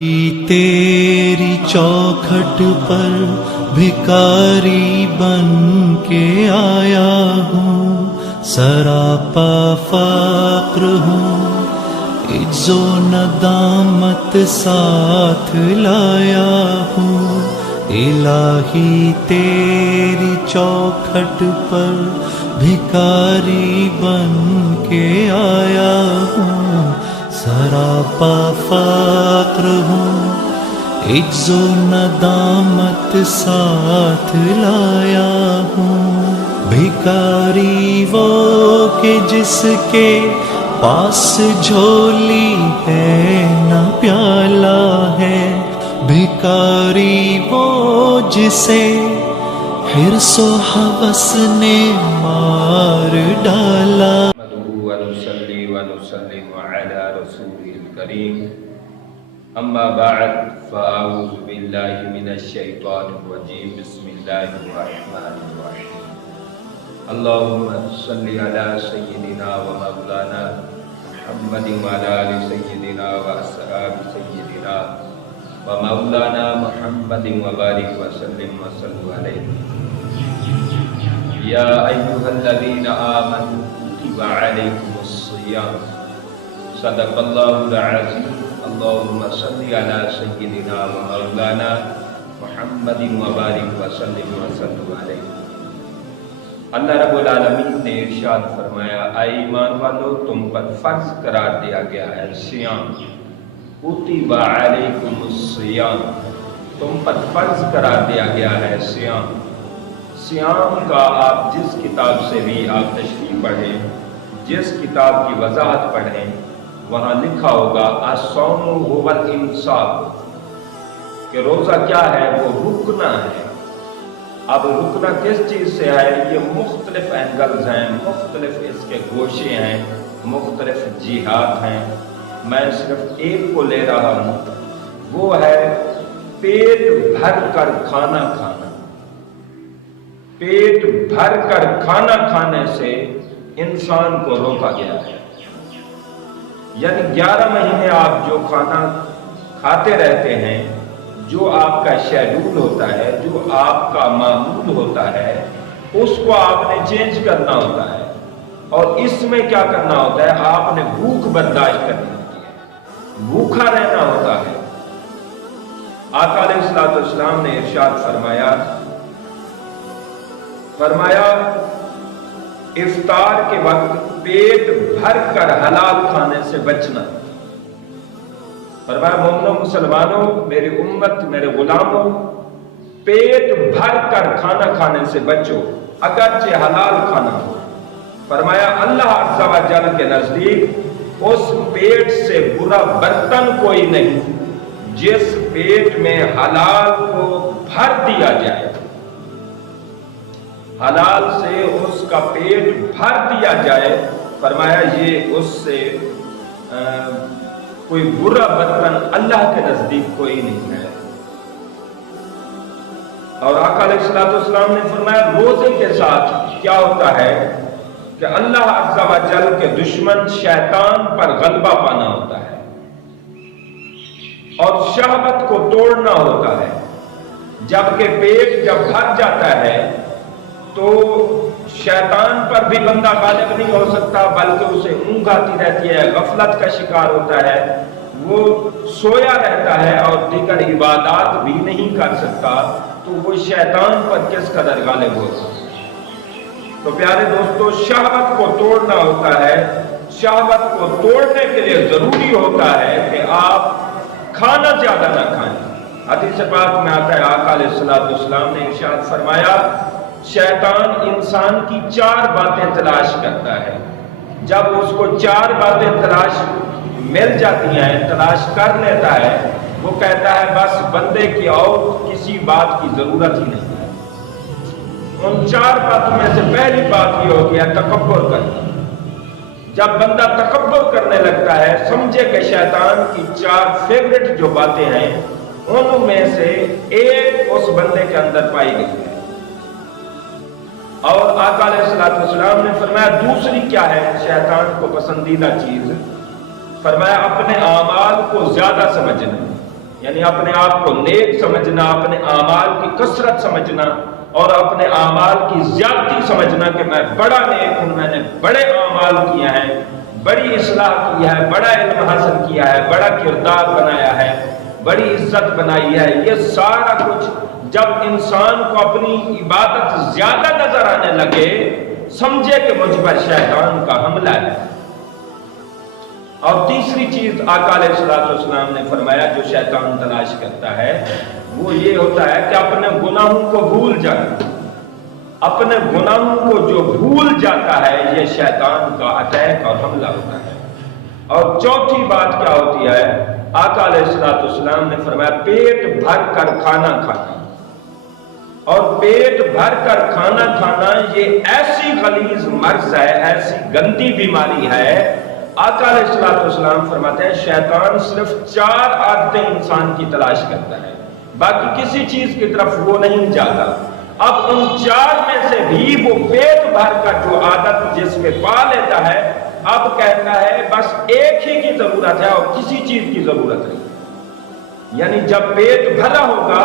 تیری چوکھٹ پر بھکاری بن کے آیا ہوں، سراپا فقر ہوں، عجز و ندامت ساتھ لایا ہوں۔ الہی تیری چوکھٹ پر بھکاری بن کے آیا ہوں، سراپا فقر ہوں، عجز و ندامت ساتھ لایا ہوں۔ بھکاری وہ کہ جس کے پاس جھولی ہے نہ پیالہ ہے، بھکاری وہ جسے حرص و ہوس نے مار ڈالا۔ ونصلي ونسلم على رسوله الكريم اما بعد فاعوذ بالله من الشيطان الرجيم بسم الله الرحمن الرحيم اللهم صل على سيدنا ومولانا محمد وعلى ال سيدنا واصحاب سيدنا ومولانا محمد وبارك وسلم وصلوا عليه يا ايها الذين امنوا كتب عليكم الصيام صدق الله العظيم اللهم صل على سيدنا ومولانا محمد وبارك وسلم وصلوا عليه۔ اللہ رب العالمین نے ارشاد فرمایا، اے ایمان والو تم پر فرض قرار دیا گیا ہے صیام، کتب علیکم الصیام، تم پر فرض قرار دیا گیا ہے صیام۔ صیام کا آپ جس کتاب سے بھی آپ تشریح پڑھیں، جس کتاب کی وضاحت پڑھیں، وہاں لکھا ہوگا الصوم هو الامساک، کہ روزہ کیا ہے؟ وہ رکنا ہے۔ اب رکنا کس چیز سے ہے؟ یہ مختلف اینگلز ہیں، مختلف اس کے گوشے ہیں، مختلف جہات ہیں، میں صرف ایک کو لے رہا ہوں، وہ ہے پیٹ بھر کر کھانا کھانا۔ پیٹ بھر کر کھانا کھانے سے انسان کو روکا گیا ہے، یعنی 11 مہینے آپ جو کھانا کھاتے رہتے ہیں، جو آپ کا شیڈول ہوتا ہے، جو آپ کا معمول ہوتا ہے، اس کو آپ نے چینج کرنا ہوتا ہے، اور اس میں کیا کرنا ہوتا ہے؟ آپ نے بھوک برداشت کرنی ہوتی ہے، بھوکا رہنا ہوتا ہے۔ آقا علیہ الصلوۃ والسلام نے ارشاد فرمایا افطار کے وقت پیٹ بھر کر حلال کھانے سے بچنا۔ فرمایا مومنوں مسلمانوں، میری امت، میرے غلاموں، پیٹ بھر کر کھانا کھانے سے بچو، اگرچہ حلال کھانا ہو۔ فرمایا اللہ عز و جل کے نزدیک اس پیٹ سے برا برتن کوئی نہیں جس پیٹ میں حلال کو بھر دیا جائے، حلال سے اس کا پیٹ بھر دیا جائے۔ فرمایا یہ اس سے کوئی برا برتن اللہ کے نزدیک کوئی نہیں ہے۔ اور آقا علیہ الصلوۃ والسلام نے فرمایا روزے کے ساتھ کیا ہوتا ہے کہ اللہ عز و جل کے دشمن شیطان پر غلبہ پانا ہوتا ہے، اور شہوت کو توڑنا ہوتا ہے۔ جبکہ پیٹ جب بھر جاتا ہے تو شیطان پر بھی بندہ غالب نہیں ہو سکتا، بلکہ اسے اونگ آتی رہتی ہے، غفلت کا شکار ہوتا ہے، وہ سویا رہتا ہے اور دیگر عبادات بھی نہیں کر سکتا، تو وہ شیطان پر کس قدر غالب ہوتا ہے۔ تو پیارے دوستو، شہوت کو توڑنا ہوتا ہے۔ شہوت کو توڑنے کے لیے ضروری ہوتا ہے کہ آپ کھانا زیادہ نہ کھائیں۔ حدیث پاک میں آتا ہے، آقا علیہ الصلوۃ والسلام نے ارشاد فرمایا شیطان انسان کی 4 باتیں تلاش کرتا ہے، جب اس کو 4 باتیں تلاش مل جاتی ہیں، تلاش کر لیتا ہے، وہ کہتا ہے بس بندے کی اور کسی بات کی ضرورت ہی نہیں ہے۔ ان 4 باتوں میں سے پہلی بات یہ ہوتی ہے تکبر کرنا۔ جب بندہ تکبر کرنے لگتا ہے، سمجھے کہ شیطان کی 4 فیوریٹ جو باتیں ہیں ان میں سے ایک اس بندے کے اندر پائی گئی ہے۔ اور آقا علیہ الصلوۃ والسلام نے فرمایا دوسری کیا ہے شیطان کو پسندیدہ چیز؟ فرمایا اپنے اعمال کو زیادہ سمجھنا، یعنی اپنے آپ کو نیک سمجھنا، اپنے اعمال کی کثرت سمجھنا اور اپنے اعمال کی زیادتی سمجھنا کہ میں بڑا نیک ہوں، میں نے بڑے اعمال کیے ہیں، بڑی اصلاح کیا ہے، بڑا علم حاصل کیا ہے، بڑا کردار بنایا ہے، بڑی عزت بنائی ہے. یہ سارا کچھ جب انسان کو اپنی عبادت زیادہ نظر آنے لگے، سمجھے کہ مجھ پر شیطان کا حملہ ہے. اور تیسری چیز آقا علیہ الصلوۃ والسلام نے فرمایا جو شیطان تلاش کرتا ہے وہ یہ ہوتا ہے کہ اپنے گناہوں کو بھول جانا. اپنے گناہوں کو جو بھول جاتا ہے یہ شیطان کا اٹیک اور حملہ ہوتا ہے. اور چوتھی بات کیا ہوتی ہے؟ آقا علیہ الصلوۃ والسلام نے فرمایا پیٹ بھر کر کھانا کھانا. اور پیٹ بھر کر کھانا کھانا یہ ایسی غلیظ مرض ہے، ایسی گندی بیماری ہے. آقا علیہ الصلوۃ والسلام فرماتے ہیں شیطان صرف 4 عادتیں انسان کی تلاش کرتا ہے، باقی کسی چیز کی طرف وہ نہیں جاتا. اب ان 4 میں سے بھی وہ پیٹ بھر کر جو عادت جس میں پا لیتا ہے، اب کہتا ہے بس ایک ہی کی ضرورت ہے اور کسی چیز کی ضرورت نہیں. یعنی جب پیٹ بھرا ہوگا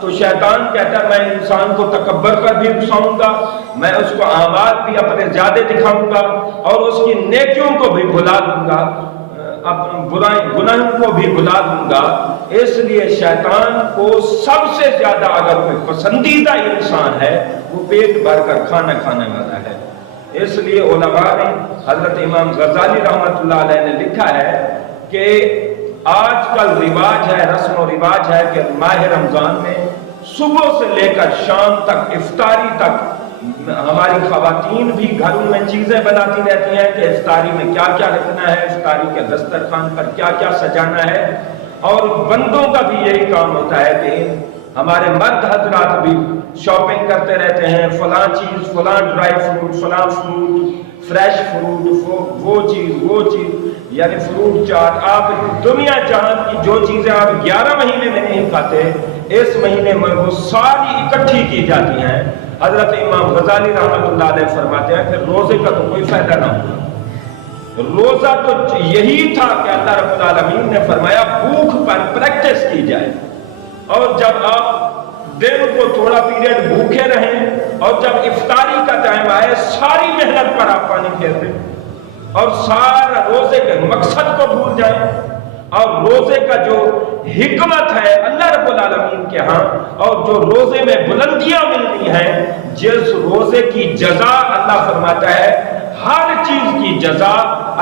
تو شیطان کہتا ہے میں انسان کو تکبر پر بھی اکساؤں گا، میں اس کو اعمال بھی اپنے زیادہ دکھاؤں گا اور اس کی نیکیوں کو بھی بھلا دوں گا، گناہوں کو بھی بھلا دوں گا. اس لیے شیطان کو سب سے زیادہ اگر کوئی پسندیدہ انسان ہے وہ پیٹ بھر کر کھانا کھانے والا ہے. اس لیے علماء نے، حضرت امام غزالی رحمۃ اللہ علیہ نے لکھا ہے کہ آج کل رواج ہے، رسم و رواج ہے کہ ماہ رمضان میں صبح سے لے کر شام تک افطاری تک ہماری خواتین بھی گھروں میں چیزیں بناتی رہتی ہیں کہ افطاری میں کیا کیا رکھنا ہے، افطاری کے دسترخوان پر کیا کیا سجانا ہے. اور بندوں کا بھی یہی کام ہوتا ہے کہ ہمارے مرد حضرات بھی شاپنگ کرتے رہتے ہیں، فلاں چیز، فلاں ڈرائی فروٹ، فلاں فروٹ، فریش فروٹ، وہ چیز یعنی فروٹ چاٹ. آپ دنیا جہان کی جو چیزیں آپ 11 مہینے میں نہیں کھاتے اس مہینے میں وہ ساری اکٹھی کی جاتی ہیں. حضرت امام غزالی رحمۃ اللہ علیہ فرماتے ہیں کہ روزے کا تو کوئی فائدہ نہ ہوا. روزہ تو یہی تھا کہ اللہ رب العالمین نے فرمایا بھوک پر پریکٹس کی جائے، اور جب آپ دن کو تھوڑا پیریڈ بھوکے رہیں اور جب افطاری کا ٹائم آئے ساری محنت پر آپ پانی پھیر دیں اور سارا روزے کے مقصد کو بھول جائیں. اور روزے کا جو حکمت ہے اللہ رب العالمین کے ہاں، اور جو روزے میں بلندیاں ملتی ہیں، جس روزے کی جزا اللہ فرماتا ہے ہر چیز کی جزا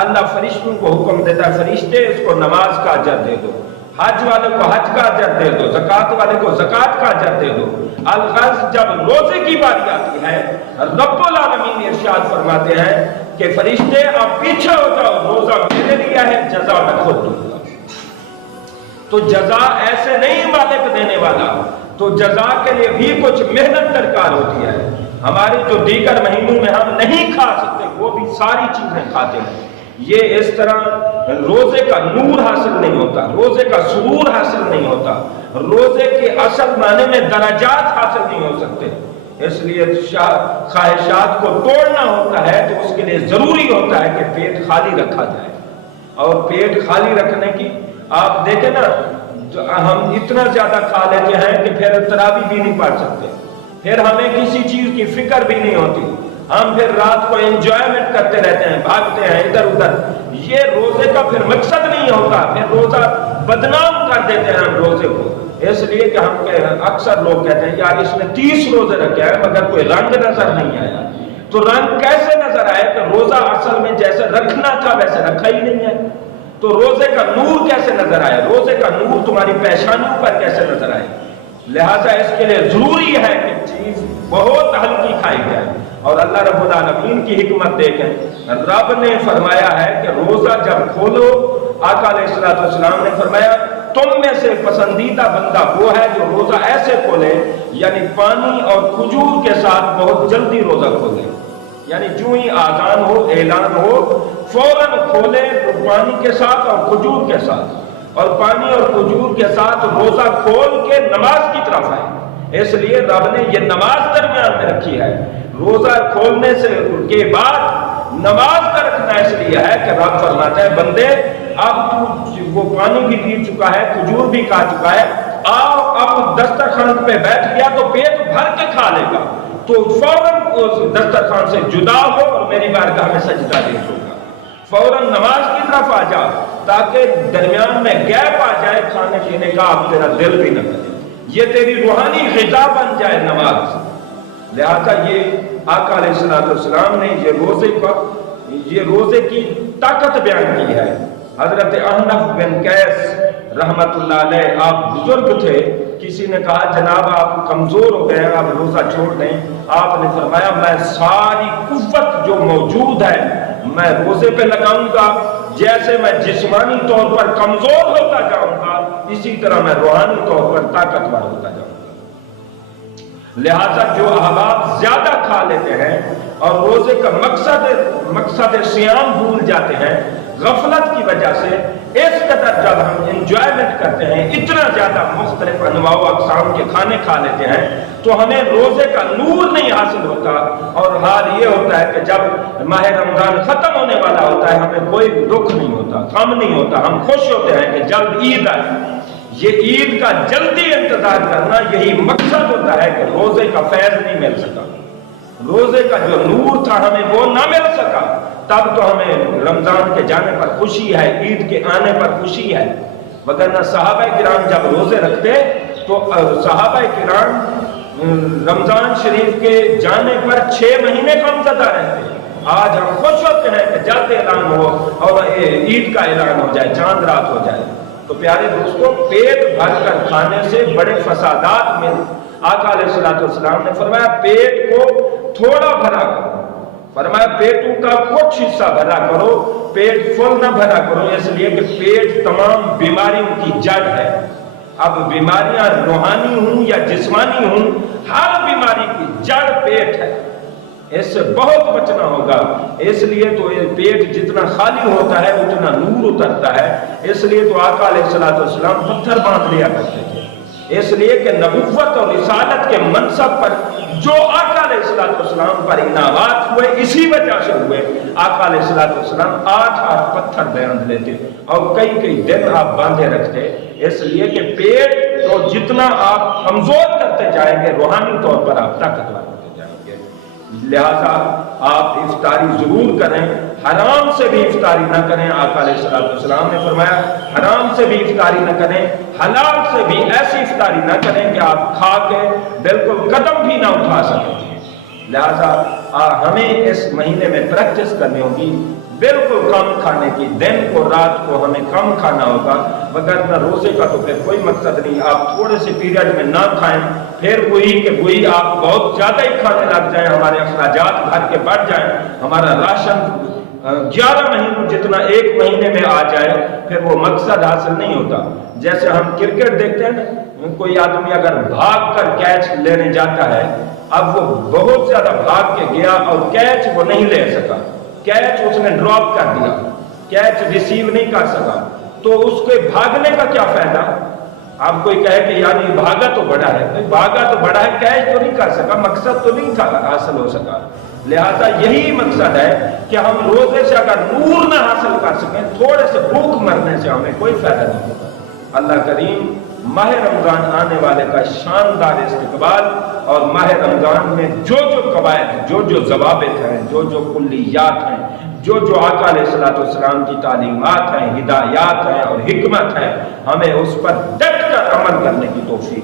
اللہ فرشتوں کو حکم دیتا ہے فرشتے اس کو نماز کا اجر دے دو، حج والے کو حج کا اجر دے دو، زکات والے کو زکات کا اجر دے دو. الغرض جب روزے کی باری آتی ہے رب العالمین ارشاد فرماتے ہیں کہ فرشتے آپ پیچھے ہو جاؤ، روزہ میرے لیے ہے، جزا میں خود دوں گا. تو جزا ایسے نہیں مالک دینے والا، تو جزا کے لیے بھی کچھ محنت درکار ہوتی ہے. ہمارے جو دیگر مہینوں میں ہم نہیں کھا سکتے وہ بھی ساری چیزیں کھاتے ہیں. یہ اس طرح روزے کا نور حاصل نہیں ہوتا، روزے کا سرور حاصل نہیں ہوتا، روزے کے اصل معنی میں درجات حاصل نہیں ہو سکتے. اس لیے خواہشات کو توڑنا ہوتا ہے تو اس کے لیے ضروری ہوتا ہے کہ پیٹ خالی رکھا جائے. اور پیٹ خالی رکھنے کی آپ دیکھیں نا، ہم اتنا زیادہ کھا لیتے ہیں کہ پھر تراویح بھی نہیں پڑھ سکتے، پھر ہمیں کسی چیز کی فکر بھی نہیں ہوتی، ہم پھر رات کو انجوائمنٹ کرتے رہتے ہیں، بھاگتے ہیں ادھر ادھر. یہ روزے کا پھر مقصد نہیں ہوتا، پھر روزہ بدنام کر دیتے ہیں ہم روزے کو. اس لیے کہ ہم اکثر لوگ کہتے ہیں یار اس نے 30 روزے رکھے ہیں مگر کوئی رنگ نظر نہیں آیا. تو رنگ کیسے نظر آئے کہ روزہ اصل میں جیسے رکھنا تھا ویسے رکھا ہی نہیں ہے. تو روزے کا نور کیسے نظر آئے؟ روزے کا نور تمہاری پیشانیوں پر کیسے نظر آئے؟ لہٰذا اس کے لیے ضروری ہے کہ چیز بہت ہلکی کھائی جائے. اور اللہ رب العالمین کی حکمت دیکھیں، رب نے فرمایا ہے کہ روزہ جب کھولو، آقا علیہ الصلوۃ والسلام نے فرمایا تم میں سے پسندیدہ بندہ وہ ہے جو روزہ ایسے کھولے، یعنی پانی اور کھجور کے ساتھ بہت جلدی روزہ کھولے. یعنی جو ہی آذان ہو، اعلان ہو، فوراً کھولے پانی کے ساتھ اور کھجور کے ساتھ، اور پانی اور کھجور کے ساتھ روزہ کھول کے نماز کی طرف آئے. اس لیے رب نے یہ نماز درمیان میں رکھی ہے. روزہ کھولنے سے کے بعد نماز کا رکھنا اس لیے ہے کہ رب فرماتا ہے بندے اب تو وہ پانی بھی پی چکا ہے، کھجور بھی کھا چکا ہے، اب دسترخوان پہ بیٹھ گیا تو پیٹ بھر کے کھا لے گا، تو فوراً اس دسترخوان سے جدا ہو اور میری بارگاہ میں سجدہ دے دو گا، فوراً نماز کی طرف آ جا تاکہ درمیان میں گیپ آ جائے کھانے پینے کا، اب تیرا دل بھی نہ کرے، یہ تیری روحانی غذا بن جائے نماز۔ لہذا یہ آقا علیہ السلام نے یہ روزے کی طاقت بیان کی ہے۔ حضرت احنف بن قیس رحمت اللہ علیہ، آپ بزرگ تھے، کسی نے کہا جناب آپ کمزور ہو گئے، آپ روزہ چھوڑ دیں، آپ نے فرمایا میں ساری قوت جو موجود ہے میں روزے پہ لگاؤں گا، جیسے میں جسمانی طور پر کمزور ہوتا جاؤں گا اسی طرح میں روحانی طور پر طاقتور ہوتا جاؤں گا۔ لہذا جو احباب زیادہ کھا لیتے ہیں اور روزے کا مقصد سیام بھول جاتے ہیں غفلت کی وجہ سے، اس قدر جب ہم انجوائمنٹ کرتے ہیں، اتنا زیادہ مختلف انواع و اقسام کے کھانے کھا لیتے ہیں تو ہمیں روزے کا نور نہیں حاصل ہوتا، اور حال یہ ہوتا ہے کہ جب ماہ رمضان ختم ہونے والا ہوتا ہے ہمیں کوئی دکھ نہیں ہوتا، غم نہیں ہوتا، ہم خوش ہوتے ہیں کہ جلد عید آئے۔ یہ عید کا جلدی انتظار کرنا یہی مقصد ہوتا ہے کہ روزے کا فیض نہیں مل سکا، روزے کا جو نور تھا ہمیں وہ نہ مل سکا، تب تو ہمیں رمضان کے جانے پر خوشی ہے، عید کے آنے پر خوشی ہے۔ وگرنہ صحابہ کرام جب روزے رکھتے تو صحابہ کرام رمضان شریف کے جانے پر 6 مہینے غم زدہ رہتے۔ آج ہم خوش ہوتے ہیں کہ جلد اعلان ہو اور عید کا اعلان ہو جائے، چاند رات ہو جائے۔ تو پیارے دوستو، پیٹ بھر کر کھانے سے بڑے فسادات میں آقا علیہ السلام نے فرمایا پیٹ کو تھوڑا بھرا کرو، فرمایا پیٹوں کا کچھ حصہ بھرا کرو، پیٹ فل نہ بھرا کرو، اس لیے کہ پیٹ تمام بیماریوں کی جڑ ہے۔ اب بیماریاں روحانی ہوں یا جسمانی ہوں، ہر بیماری کی جڑ پیٹ ہے، اس سے بہت بچنا ہوگا۔ اس لیے تو پیٹ جتنا خالی ہوتا ہے اتنا نور اترتا ہے، اس لیے تو آقا علیہ السلام پتھر باندھ لیا کرتے تھے، اس لیے کہ نبوت اور رسالت کے منصب پر جو آقا علیہ السلام پر انعامات ہوئے اسی وجہ سے ہوئے۔ آقا علیہ السلام 8 پتھر باندھ لیتے اور کئی دن آپ باندھے رکھتے، اس لیے کہ پیٹ تو جتنا آپ کمزور کرتے جائیں گے روحانی طور پر آپ طاقتور ہوتے جائیں گے۔ لہذا آپ افطاری ضرور کریں، حرام سے بھی افطاری نہ کریں۔ آقا علیہ السلام نے فرمایا حرام سے بھی افطاری نہ کریں، حلال سے بھی ایسی افطاری نہ کریں کہ آپ کھا کے بالکل قدم بھی نہ اٹھا سکیں۔ لہذا ہمیں اس مہینے میں پریکٹس کرنی ہوگی بالکل کم کھانے کی، دن کو رات کو ہمیں کم کھانا ہوگا، وگرنہ روزے کا تو پھر کوئی مقصد نہیں۔ آپ تھوڑے سے پیریڈ میں نہ کھائیں، پھر وہی آپ بہت زیادہ ہی کھانے لگ جائیں، ہمارے اخراجات بھر کے بڑھ جائیں، ہمارا راشن 11 مہینوں جتنا 1 مہینے میں آ جائے، پھر وہ مقصد حاصل نہیں ہوتا۔ جیسے ہم کرکٹ دیکھتے ہیں نا، کوئی آدمی اگر بھاگ کر کیچ لینے جاتا ہے، اب وہ بہت زیادہ بھاگ کے گیا اور کیچ وہ نہیں لے سکا، کیچ اس نے ڈراپ کر دیا، کیچ ریسیو نہیں کر سکا، تو اس کے بھاگنے کا کیا فائدہ؟ آپ کوئی کہے کہ یعنی بھاگا تو بڑا ہے، بھاگا تو بڑا ہے، کیچ تو نہیں کر سکا، مقصد تو نہیں تھا حاصل ہو سکا۔ لہذا یہی مقصد ہے کہ ہم روزے سے اگر نور نہ حاصل کر سکیں، تھوڑے سے بھوک مرنے سے ہمیں کوئی فائدہ نہیں ہوگا۔ اللہ کریم ماہ رمضان آنے والے کا شاندار استقبال، اور ماہ رمضان میں جو قواعد، جو ضوابط ہیں، جو کلیات ہیں، جو آقا علیہ السلام کی تعلیمات ہیں، ہدایات ہیں اور حکمت ہیں، ہمیں اس پر ڈٹ کر عمل کرنے کی توفیق